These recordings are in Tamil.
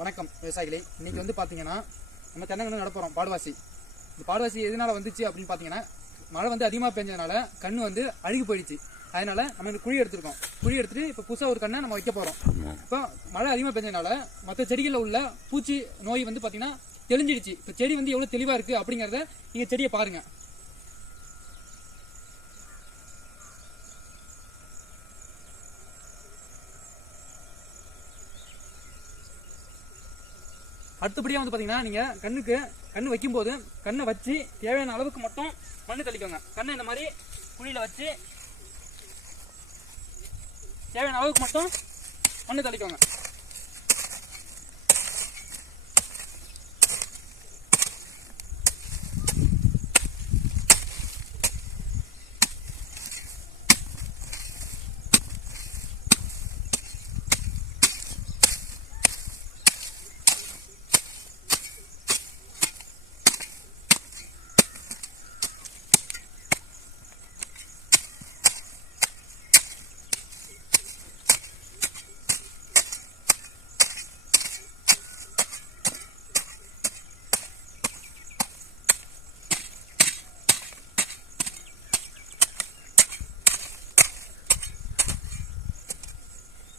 வணக்கம் விவசாயிகளே. இன்றைக்கி வந்து பார்த்தீங்கன்னா நம்ம தென்னங்கன்று நடப்புறோம் பாடுவாசி. இந்த பாடுவாசி எதனால வந்துச்சு அப்படின்னு பார்த்தீங்கன்னா மழை வந்து அதிகமாக பெஞ்சதுனால கண்ணு வந்து அழுகி போயிடுச்சு. அதனால் நம்ம இந்த குழி எடுத்துருக்கோம். குழி எடுத்துகிட்டு இப்போ புதுசாக ஒரு கண்ணை நம்ம வைக்க போகிறோம் இப்போ மழை அதிகமாக பெஞ்சதுனால மற்ற செடிகளில் உள்ள பூச்சி நோய் வந்து பார்த்தீங்கன்னா தெளிஞ்சிடுச்சு. இப்போ செடி வந்து எவ்வளோ தெளிவாக இருக்குது அப்படிங்கிறத நீங்கள் செடியை பாருங்கள் அடுத்தபடியாக வந்து பார்த்தீங்கன்னா நீங்கள் கண்ணுக்கு கண்ணு வைக்கும்போது கண்ணை வச்சு தேவையான அளவுக்கு மட்டும் மண்ணு தெளிக்கோங்க. கண்ணை இந்த மாதிரி குழியில் வச்சு தேவையான அளவுக்கு மட்டும் மண்ணு தெளிக்கோங்க.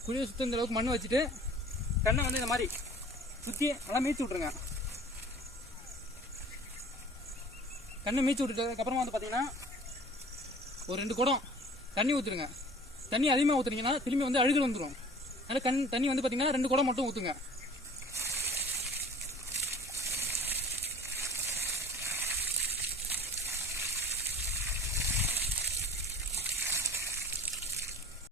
குழியை சுற்ற இந்த அளவுக்கு மண் வச்சுட்டு கண்ணை வந்து இந்த மாதிரி சுற்றி நல்லா மீச்சு விட்ருங்க கண்ணை மீச்சு விட்டுட்டதுக்கப்புறமா வந்து பார்த்தீங்கன்னா ஒரு ரெண்டு குடம் தண்ணி ஊற்றுருங்க தண்ணி அதிகமாக ஊற்றுனீங்கன்னா திரும்பி வந்து அழுகல் வந்துடும் அதனால் கண் தண்ணி வந்து பார்த்தீங்கன்னா ரெண்டு குடம் மட்டும் ஊற்றுங்க